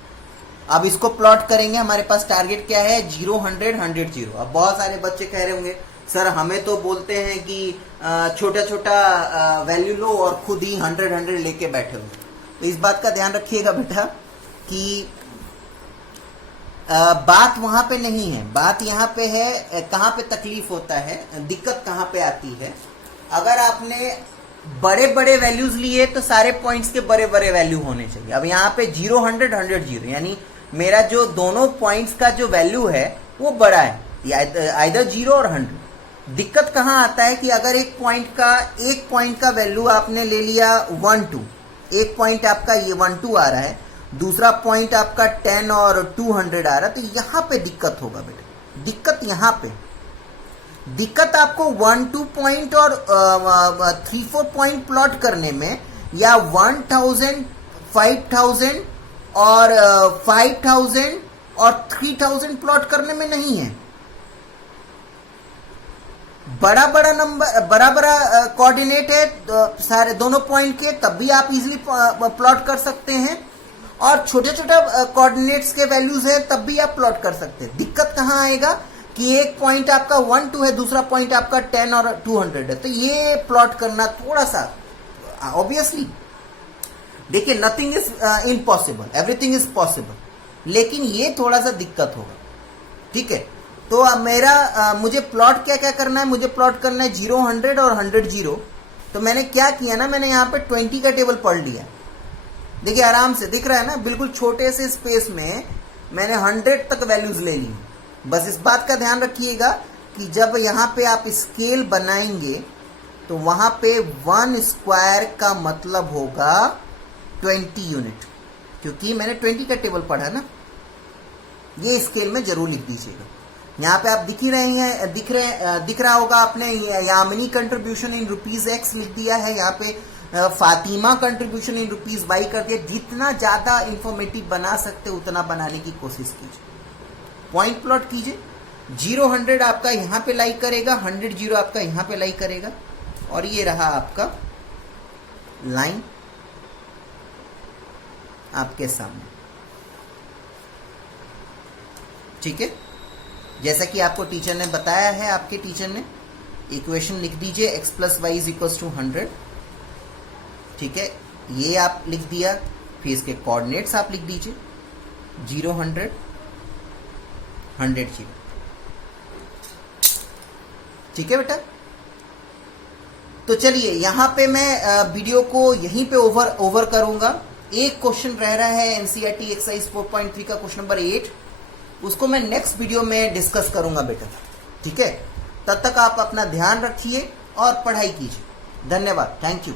अब इसको प्लॉट करेंगे। हमारे पास टारगेट क्या है? 0 100 100 0। अब बहुत सारे बच्चे कह रहे होंगे सर हमें तो बोलते हैं कि छोटा छोटा वैल्यू लो और खुद ही 100 100 लेके बैठे हो। तो इस बात का ध्यान रखिएगा बेटा कि बात वहां पे नहीं है, बात यहाँ पे है कहाँ पे तकलीफ होता है, दिक्कत कहाँ पे आती है। अगर आपने बड़े बड़े वैल्यूज लिए तो सारे पॉइंट्स के बड़े बड़े वैल्यू होने चाहिए। अब यहाँ पे 0 100 100 0, यानी मेरा जो दोनों पॉइंट्स का जो वैल्यू है वो बड़ा है, आइदर 0 और 100। दिक्कत कहाँ आता है कि अगर एक पॉइंट का वैल्यू आपने ले लिया 1 2, एक पॉइंट आपका ये 1 2 आ रहा है, दूसरा पॉइंट आपका 10 और 200 आ रहा है, तो यहाँ पे दिक्कत होगा बेटा। दिक्कत यहाँ पे, दिक्कत आपको 1 2 पॉइंट और 3 4 पॉइंट प्लॉट करने में, या 1000 5000 और 5000 और 3000 प्लॉट करने में नहीं है। बड़ा बड़ा नंबर, बड़ा बड़ा कोऑर्डिनेट है सारे दोनों पॉइंट के, तब भी आप इजीली प्लॉट कर सकते हैं, और छोटे छोटे कोऑर्डिनेट्स के वैल्यूज है तब भी आप प्लॉट कर सकते हैं। दिक्कत कहाँ आएगा कि एक पॉइंट आपका 1 2 है, दूसरा पॉइंट आपका 10 और 200 है, तो ये प्लॉट करना थोड़ा सा ऑब्वियसली, देखिए nothing is impossible, everything is possible, लेकिन ये थोड़ा सा दिक्कत होगा। ठीक है, तो अब मेरा मुझे प्लॉट क्या क्या करना है, मुझे प्लॉट करना है 0 100 और 100 0। तो मैंने क्या किया ना, मैंने यहाँ पे 20 का टेबल पढ़ लिया। देखिए आराम से दिख रहा है ना, बिल्कुल छोटे से स्पेस में मैंने 100 तक वैल्यूज ले ली। बस इस बात का ध्यान रखिएगा कि जब यहाँ पे आप स्केल बनाएंगे तो वहां पे 1 स्क्वायर का मतलब होगा 20 यूनिट, क्योंकि मैंने 20 का टेबल पढ़ा ना। ये स्केल में जरूर लिख दीजिएगा। यहाँ पे आप दिख ही रहे हैं, दिख रहा होगा आपने, यामिनी कंट्रीब्यूशन इन ₹X लिख दिया है, यहाँ पे फातिमा कंट्रीब्यूशन इन ₹Y कर दिया। जितना ज्यादा इंफॉर्मेटिव बना सकते उतना बनाने की कोशिश कीजिए। पॉइंट प्लॉट कीजिए, 0 100 आपका यहाँ पे लाई करेगा, 100 0 आपका यहाँ पे लाई करेगा, और ये रहा आपका लाइन आपके सामने। ठीक है, जैसा कि आपको टीचर ने बताया है, आपके टीचर ने इक्वेशन लिख दीजिए X + Y = 100। ठीक है, ये आप लिख दिया, फिर इसके कोऑर्डिनेट्स आप लिख दीजिए 0 100 100 0। ठीक है बेटा, तो चलिए यहाँ पे मैं वीडियो को यहीं पे ओवर करूंगा। एक क्वेश्चन रह रहा है एनसीईआरटी एक्सरसाइज 4.3 का क्वेश्चन नंबर 8, उसको मैं नेक्स्ट वीडियो में डिस्कस करूंगा बेटा। ठीक है, तब तक आप अपना ध्यान रखिए और पढ़ाई कीजिए। धन्यवाद, थैंक यू।